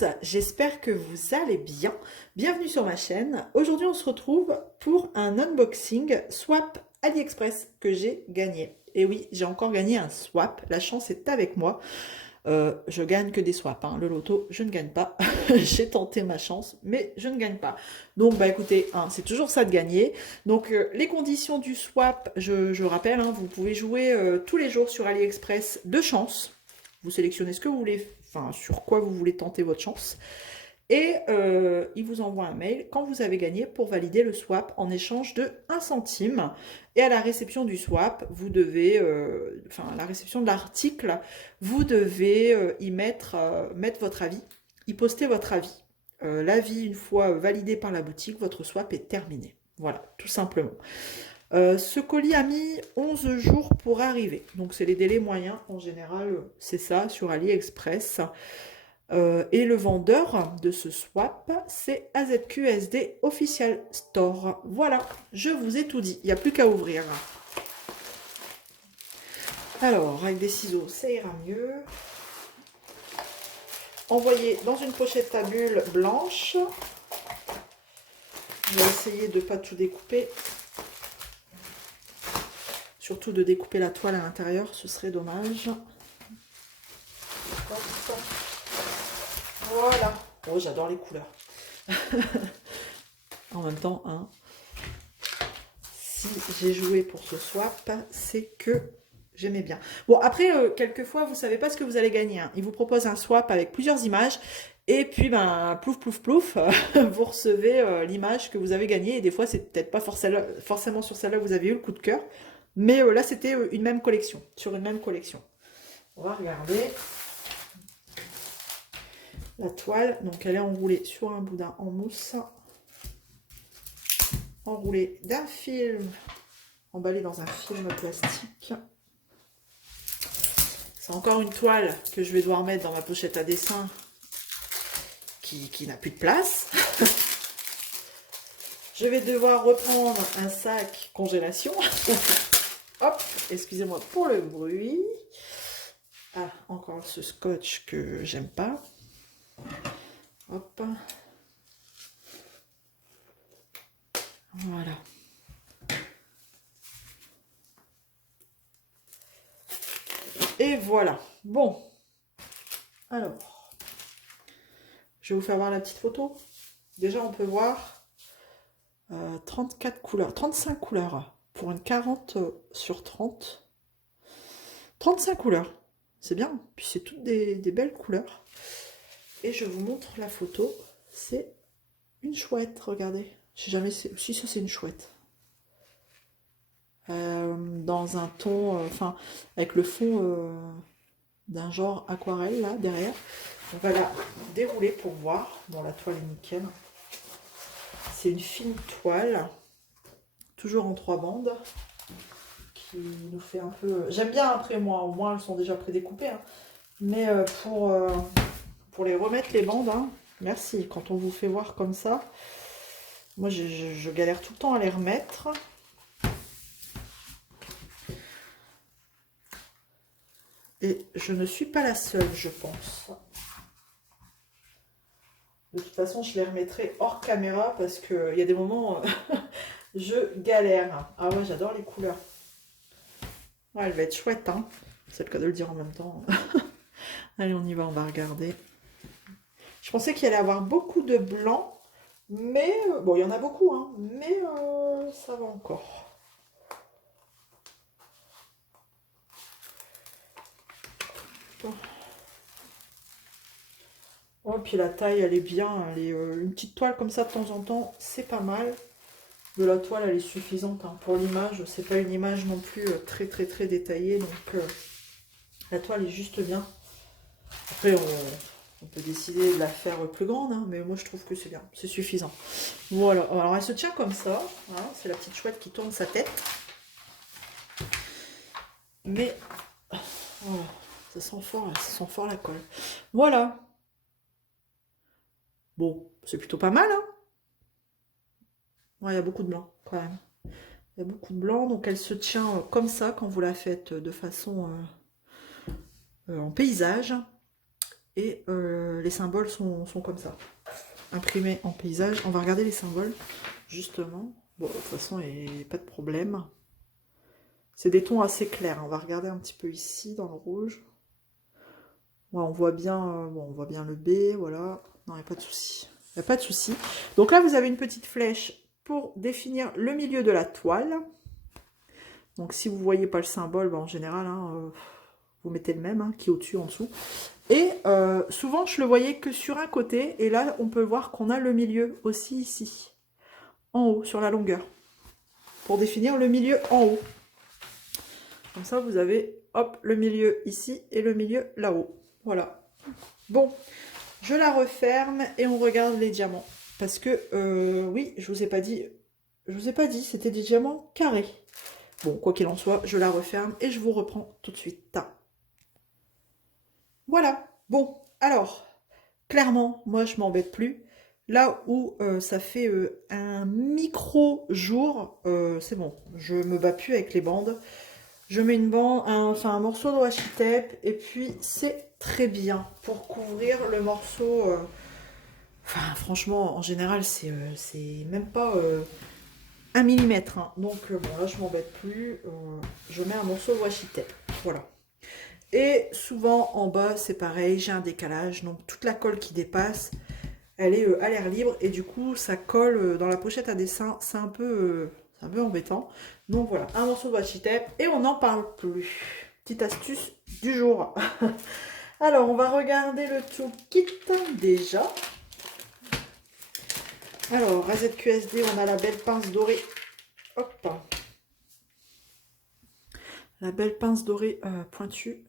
tous, j'espère que vous allez bien. Bienvenue sur ma chaîne. Aujourd'hui, on se retrouve pour un unboxing swap AliExpress que j'ai gagné. Et oui, j'ai encore gagné un swap. La chance est avec moi. Je gagne que des swaps, hein. Le loto, je ne gagne pas. J'ai tenté ma chance, mais je ne gagne pas. Donc, bah écoutez, hein, c'est toujours ça de gagner. Donc, les conditions du swap, je rappelle, hein, vous pouvez jouer tous les jours sur AliExpress de chance. Vous sélectionnez ce que vous voulez, enfin, sur quoi vous voulez tenter votre chance. Et il vous envoie un mail quand vous avez gagné pour valider le swap en échange de 1 centime. Et à la réception du swap, vous devez, enfin, à la réception de l'article, vous devez y mettre votre avis, y poster votre avis. L'avis, une fois validé par la boutique, votre swap est terminé. Voilà, tout simplement. Ce colis a mis 11 jours pour arriver. Donc, c'est les délais moyens. En général, c'est ça sur AliExpress. Et le vendeur de ce swap, c'est AZQSD Official Store. Voilà, je vous ai tout dit. Il n'y a plus qu'à ouvrir. Alors, avec des ciseaux, ça ira mieux. Envoyé dans une pochette à bulles blanche. Je vais essayer de ne pas tout découper. Surtout de découper la toile à l'intérieur, ce serait dommage. Voilà. Oh, j'adore les couleurs. En même temps, hein, si j'ai joué pour ce swap, c'est que j'aimais bien. Bon, après, quelquefois, vous ne savez pas ce que vous allez gagner, hein. Il vous propose un swap avec plusieurs images. Et puis, ben, plouf, plouf, plouf, vous recevez l'image que vous avez gagnée. Et des fois, c'est peut-être pas forcément sur celle-là que vous avez eu le coup de cœur. Mais là, c'était une même collection, sur une même collection. On va regarder. La toile, donc elle est enroulée sur un boudin en mousse, enroulée d'un film, emballée dans un film plastique. C'est encore une toile que je vais devoir mettre dans ma pochette à dessin qui n'a plus de place. Je vais devoir reprendre un sac congélation. Hop, excusez-moi pour le bruit. Ah, encore ce scotch que j'aime pas. Hop. Voilà. Et voilà. Bon. Alors. Je vais vous faire voir la petite photo. Déjà, on peut voir 34 couleurs. 35 couleurs pour une 40 sur 30. 35 couleurs. C'est bien. Puis c'est toutes des belles couleurs. Et je vous montre la photo. C'est une chouette, regardez. Je sais jamais si ça c'est une chouette. Dans un ton, enfin, avec le fond d'un genre aquarelle là derrière. On va la dérouler pour voir. Bon, la toile est nickel. C'est une fine toile, toujours en 3 bandes, qui nous fait un peu. J'aime bien après moi, au moins elles sont déjà prédécoupées, hein. Mais pour les remettre les bandes, hein, merci. Quand on vous fait voir comme ça, moi je galère tout le temps à les remettre. Et je ne suis pas la seule, je pense. De toute façon, je les remettrai hors caméra parce qu'il y a des moments je galère. Ah ouais, j'adore les couleurs. Ouais, elle va être chouette, hein. C'est le cas de le dire en même temps. Allez, on y va, on va regarder. Je pensais qu'il allait y avoir beaucoup de blanc, mais bon, il y en a beaucoup, hein, mais ça va encore. Bon. Oh, puis la taille, elle est bien. Elle est, une petite toile comme ça de temps en temps, c'est pas mal. De la toile, elle est suffisante, hein. Pour l'image, c'est pas une image non plus très très très détaillée, donc la toile est juste bien. Après, on peut décider de la faire plus grande, hein, mais moi je trouve que c'est bien, c'est suffisant. Voilà, alors elle se tient comme ça, hein, c'est la petite chouette qui tourne sa tête. Mais oh, ça sent fort la colle. Voilà. Bon, c'est plutôt pas mal, hein. Ouais, il y a beaucoup de blanc quand même. Il y a beaucoup de blanc, donc elle se tient comme ça quand vous la faites de façon en paysage. et les symboles sont comme ça, imprimés en paysage. On va regarder les symboles, justement. Bon, de toute façon, il n'y a pas de problème. C'est des tons assez clairs. On va regarder un petit peu ici, dans le rouge. Ouais, on voit bien, bon, on voit bien le B, voilà. Non, il n'y a pas de souci. Il n'y a pas de souci. Donc là, vous avez une petite flèche pour définir le milieu de la toile. Donc si vous ne voyez pas le symbole, ben, en général, hein, vous mettez le même, hein, qui est au-dessus, en dessous. Et souvent, je le voyais que sur un côté. Et là, on peut voir qu'on a le milieu aussi ici, en haut, sur la longueur. Pour définir le milieu en haut. Comme ça, vous avez, hop, le milieu ici et le milieu là-haut. Voilà. Bon, je la referme et on regarde les diamants. Parce que, oui, je vous ai pas dit, c'était des diamants carrés. Bon, quoi qu'il en soit, je la referme et je vous reprends tout de suite. Voilà. Bon, alors, clairement, moi, je m'embête plus. Là où ça fait un micro-jour, c'est bon. Je me bats plus avec les bandes. Je mets une bande, enfin un morceau de washi tape et puis c'est très bien pour couvrir le morceau. Enfin, franchement, en général, c'est même pas 1 millimètre. Hein. Donc, bon, là, je m'embête plus. Je mets un morceau de washi tape. Voilà. Et souvent, en bas, c'est pareil, j'ai un décalage. Donc, toute la colle qui dépasse, elle est à l'air libre. Et du coup, ça colle dans la pochette à dessin. C'est un peu embêtant. Donc, voilà, un morceau de washi tape. Et on n'en parle plus. Petite astuce du jour. Alors, on va regarder le toolkit déjà. Alors, AZQSD, on a la belle pince dorée. Hop. La belle pince dorée pointue.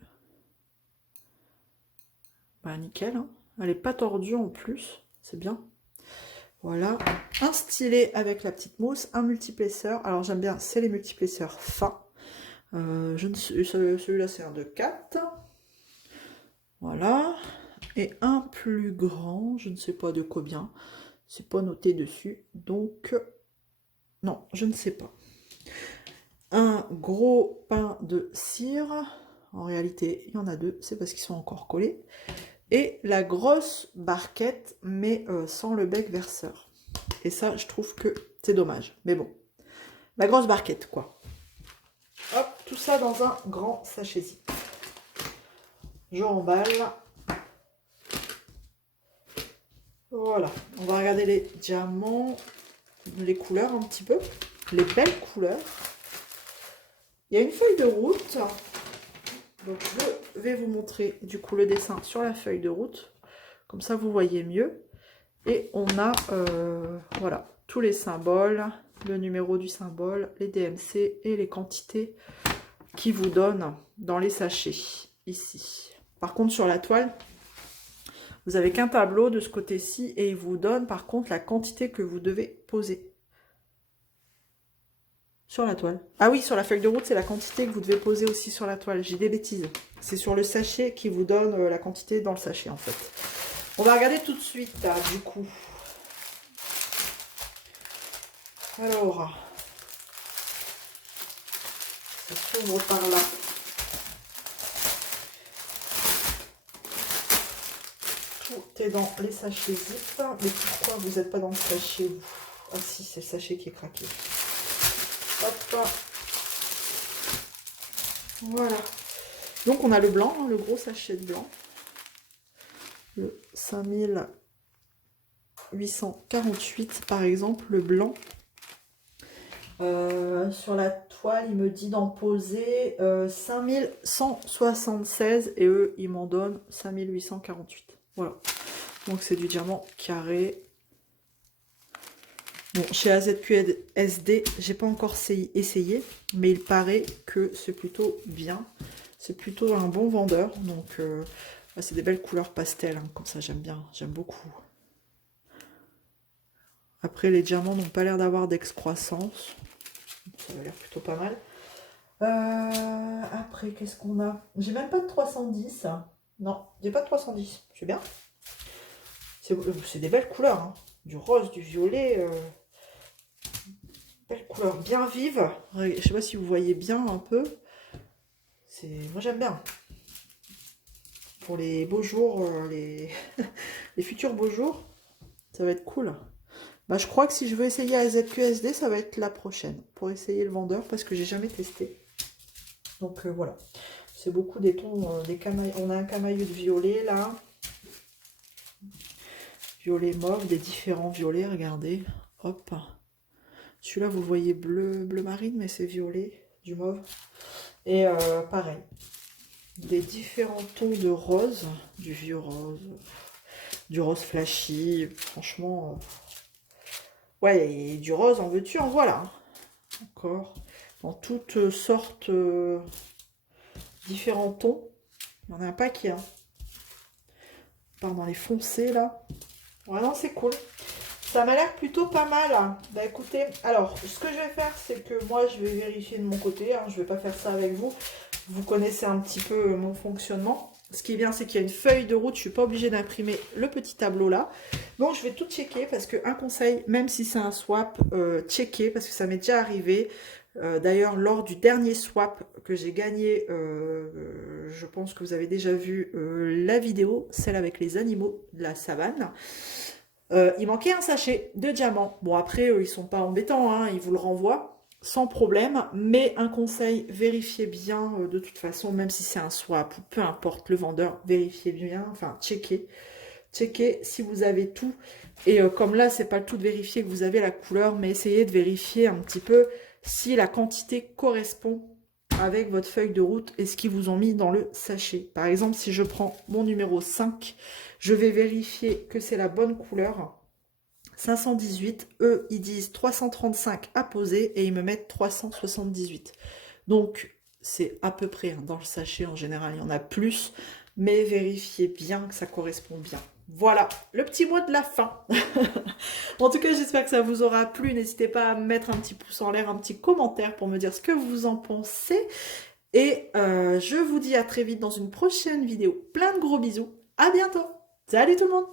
Bah, nickel. Hein. Elle n'est pas tordue en plus. C'est bien. Voilà. Un stylet avec la petite mousse. Un multiplesseur. Alors, j'aime bien, c'est les multiplesseurs fins. Celui-là, c'est un de 4. Voilà. Et un plus grand. Je ne sais pas de combien. C'est pas noté dessus. Donc, non, je ne sais pas. Un gros pain de cire. En réalité, il y en a 2. C'est parce qu'ils sont encore collés. Et la grosse barquette, mais sans le bec verseur. Et ça, je trouve que c'est dommage. Mais bon, la grosse barquette, quoi. Hop, tout ça dans un grand sachet zip. Je remballe. Voilà, on va regarder les diamants, les couleurs un petit peu, les belles couleurs. Il y a une feuille de route. Donc, je vais vous montrer du coup le dessin sur la feuille de route. Comme ça, vous voyez mieux. Et on a, voilà, tous les symboles, le numéro du symbole, les DMC et les quantités qui vous donnent dans les sachets, ici. Par contre, sur la toile, vous n'avez qu'un tableau de ce côté-ci et il vous donne par contre la quantité que vous devez poser. Sur la toile. Ah oui, sur la feuille de route, c'est la quantité que vous devez poser aussi sur la toile. J'ai des bêtises. C'est sur le sachet qui vous donne la quantité dans le sachet, en fait. On va regarder tout de suite, là, du coup. Alors, ça s'ouvre par là. Tout est dans les sachets zip. Mais pourquoi vous n'êtes pas dans le sachet? Ah si, c'est le sachet qui est craqué. Hop. Voilà. Donc on a le blanc, hein, le gros sachet de blanc. Le 5848 par exemple, le blanc. Sur la toile, il me dit d'en poser 5176 et eux, ils m'en donnent 5848. Voilà. Donc c'est du diamant carré. Bon, chez AZQSD, j'ai pas encore essayé, mais il paraît que c'est plutôt bien. C'est plutôt un bon vendeur. Donc, c'est des belles couleurs pastel. Hein, comme ça, j'aime bien. J'aime beaucoup. Après, les diamants n'ont pas l'air d'avoir d'excroissance. Ça a l'air plutôt pas mal. Après, qu'est-ce qu'on a? J'ai même pas de 310. Non, j'ai pas de 310. C'est bien. C'est des belles couleurs. Hein. Du rose, du violet. Belle couleur bien vive. Je sais pas si vous voyez bien un peu. Moi j'aime bien. pour les beaux jours, les futurs beaux jours. Ça va être cool. Bah, je crois que si je veux essayer à ZQSD, ça va être la prochaine. Pour essayer le vendeur, parce que j'ai jamais testé. Donc voilà. C'est beaucoup des tons, des camailleux. On a un camailleux de violet là. Violet mauve, des différents violets, regardez. Hop. Celui-là, vous voyez bleu marine, mais c'est violet, du mauve. Et pareil. Des différents tons de rose. Du vieux rose. Du rose flashy. Franchement. Ouais, et du rose, en veux-tu, en voilà. Encore. Dans toutes sortes, différents tons. Il y en a un paquet. Hein. On part dans les foncés, là. Vraiment, c'est cool. Ça m'a l'air plutôt pas mal. Hein. Bah écoutez, alors, ce que je vais faire, c'est que moi, je vais vérifier de mon côté. Hein. Je ne vais pas faire ça avec vous. Vous connaissez un petit peu mon fonctionnement. Ce qui est bien, c'est qu'il y a une feuille de route. Je ne suis pas obligée d'imprimer le petit tableau là. Donc, je vais tout checker parce qu'un conseil, même si c'est un swap, checker parce que ça m'est déjà arrivé. D'ailleurs, lors du dernier swap que j'ai gagné, je pense que vous avez déjà vu la vidéo, celle avec les animaux de la savane. Il manquait un sachet de diamants. Bon, après, ils sont pas embêtants, hein, ils vous le renvoient sans problème. Mais un conseil, vérifiez bien, de toute façon, même si c'est un swap ou peu importe le vendeur, vérifiez bien, enfin, checkez. Checkez si vous avez tout. Et comme là, c'est pas le tout de vérifier que vous avez la couleur, mais essayez de vérifier un petit peu si la quantité correspond avec votre feuille de route et ce qu'ils vous ont mis dans le sachet. Par exemple, si je prends mon numéro 5, je vais vérifier que c'est la bonne couleur. 518, eux, ils disent 335 à poser et ils me mettent 378. Donc, c'est à peu près, hein, dans le sachet, en général, il y en a plus, mais vérifiez bien que ça correspond bien. Voilà, le petit mot de la fin. En tout cas, j'espère que ça vous aura plu. N'hésitez pas à mettre un petit pouce en l'air, un petit commentaire pour me dire ce que vous en pensez. Et je vous dis à très vite dans une prochaine vidéo. Plein de gros bisous. À bientôt. Salut tout le monde.